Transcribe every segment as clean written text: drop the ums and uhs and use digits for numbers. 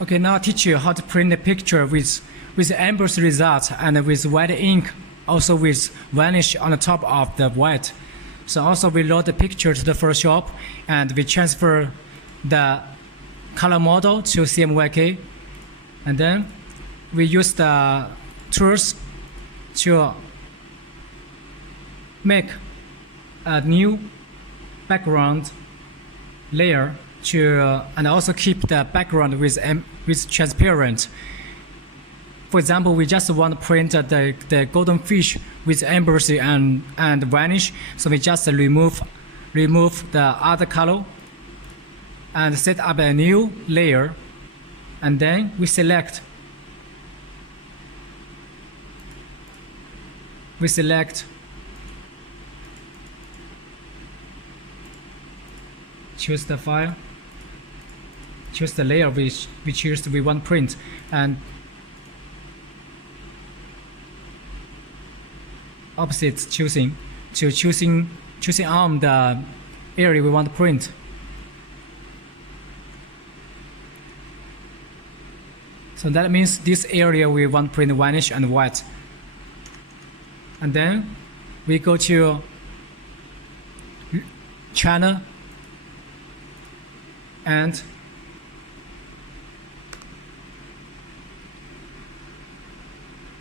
Okay, now I'll teach you how to print a picture with embossed result and with white ink, also with vanish on the top of the white. So also we load the picture to the Photoshop and we transfer the color model to CMYK, and then we use the tools to make a new background layer and also keep the background with transparent. For example, we just want to print the golden fish with embossing and vanish, so we just remove the other color and set up a new layer, and then we select choose the file, choose the layer we want to print, and opposite choosing on the area we want to print. So that means this area we want to print vanish and white. And then we go to channel and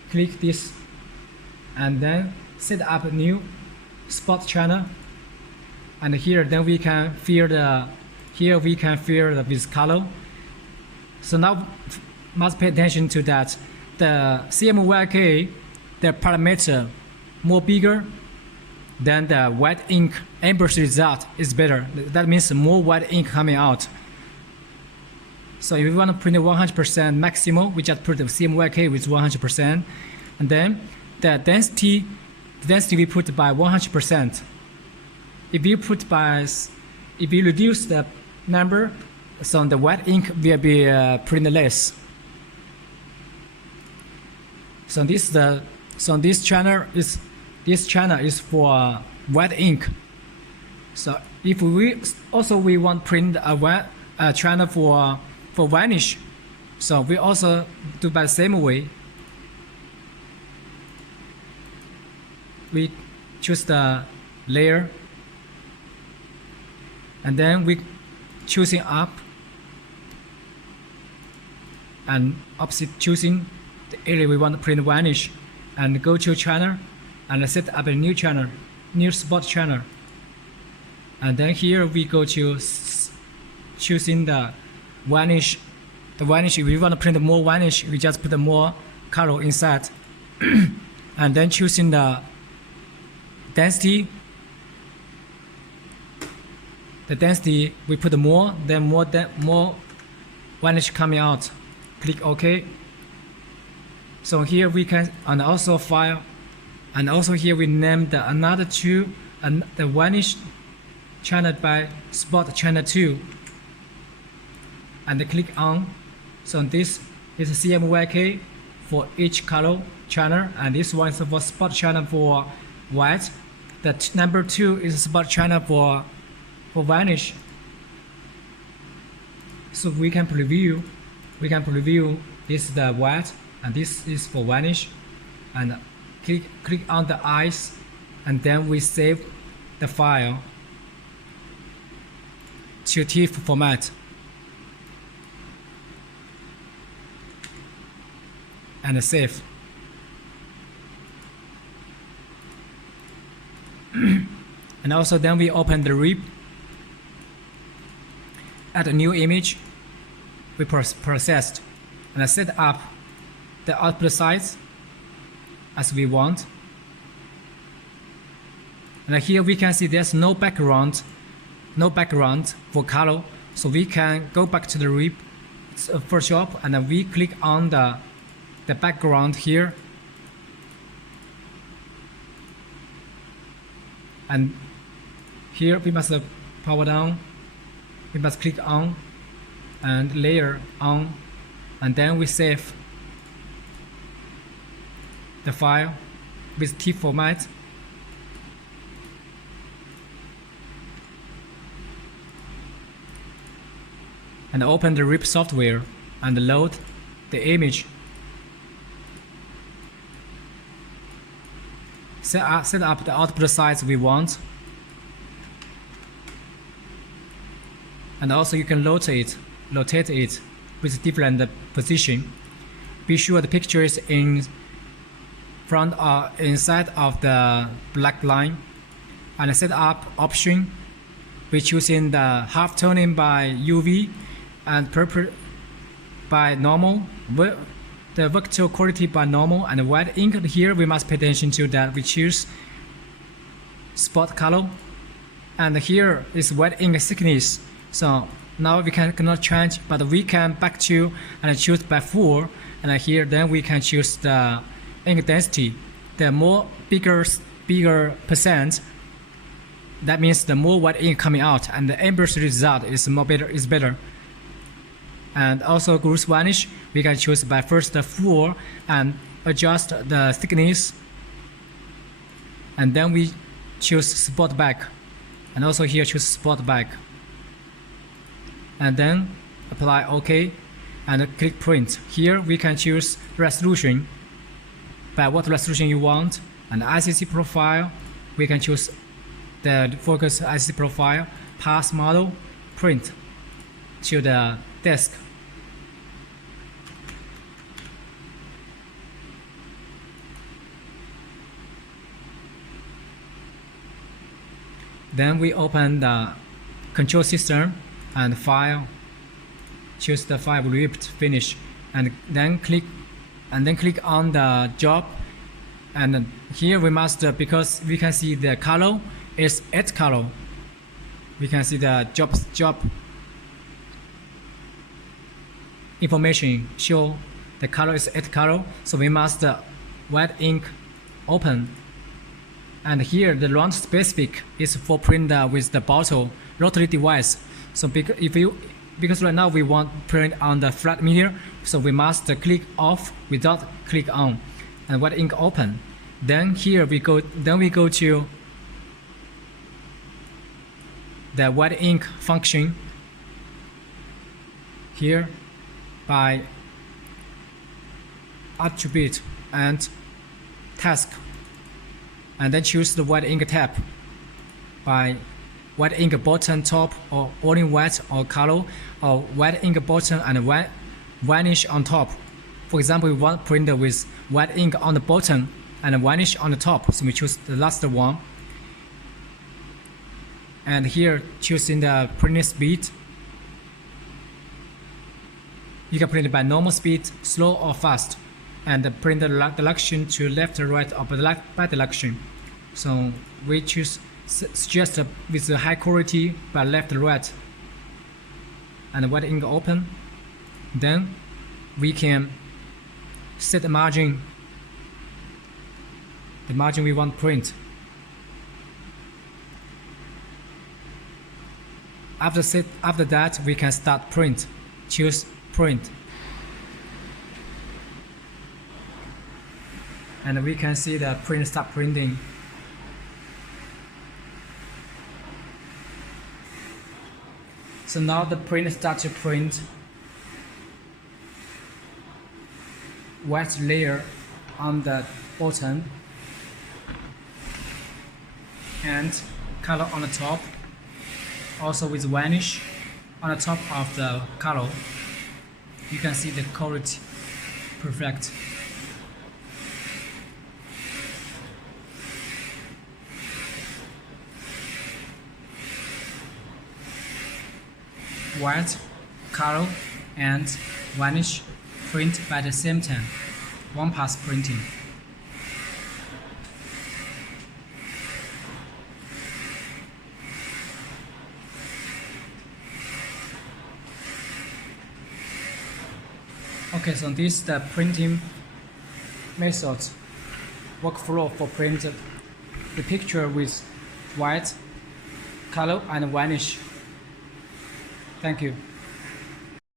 click this, and then set up a new spot channel, and here then we can fill with color. So now must pay attention to that. The CMYK, the parameter more bigger than the white ink embossed result is better. That means more white ink coming out. So if we want to print 100% maximum, we just put the CMYK with 100%, and then the density we put by 100%. If you reduce the number, so the white ink will be printed less. So this channel is for white ink. So if we want print a channel for vanish, so we also do by the same way. We choose the layer, and then we choosing up and opposite choosing the area we want to print vanish, and go to channel and set up a new channel, new spot channel. And then here we go to choosing the vanish. The vanish, if we want to print more vanish, we just put more color inside. And then choosing the density. The density we put more, then more vanish coming out. Click OK. So here we can, and also file, and also here we name the another two, and the vanish channel by spot channel 2, and click on. So this is CMYK for each color channel, and this one is for spot channel for white. The number 2 is spot channel for vanish. So we can preview. This is the white, and this is for vanish, and click on the eyes, and then we save the file to TIFF format, and save. And also then we open the RIP, add a new image we processed, and set up the output size as we want. And here we can see there's no background for color, so we can go back to the RIP Photoshop, and then we click on the background here, and here we must power down, we must click on and layer on, and then we save the file with TIFF format, and open the RIP software. and load the image. Set up the output size we want. And also you can rotate it with different position. Be sure the picture is in front or inside of the black line. And set up option. We're choosing the half toning by UV and purple by normal. The vector quality by normal, and white ink here we must pay attention to that we choose spot color, and here is white ink thickness. So now we cannot change, but we can back to and choose by 4, and here then we can choose the ink density. The more bigger percent, that means the more white ink coming out, and the end result is better. And also groove vanish, we can choose by first the 4 and adjust the thickness, and then we choose spot back, and also here choose spot back, and then apply OK and click print. Here we can choose resolution by what resolution you want, and ICC profile we can choose the focus ICC profile, pass model, print to the disk. Then we open the control system and file, choose the file ripped finish, and then click on the job. And here we must, because we can see the color is 8 color. We can see the job information show the color is 8 color. So we must white ink open. And here the round specific is for printer with the bottle rotary device. So because right now we want print on the flat media, so we must click off without click on, and white ink open. Then here we go to the white ink function here by attribute and task, and then choose the white ink tab by white ink button top, or all in white or color, or white ink button and white vanish on top. For example, we want printer with white ink on the bottom and vanish on the top, so we choose the last one. And here choosing the printing speed, you can print by normal speed, slow or fast, and the printer direction to left or right or by direction. So we suggest with the high quality by left or right, and white ink open. Then we can set the margin we want to print. After that we can start print. Choose print, and we can see the print start printing. So now the print starts to print white layer on the bottom and color on the top, also with vanish on the top of the color. You can see the quality perfect. White, color, and vanish print by the same time. One pass printing. Okay, so this is the printing method workflow for print the picture with white, color, and vanish. Thank you.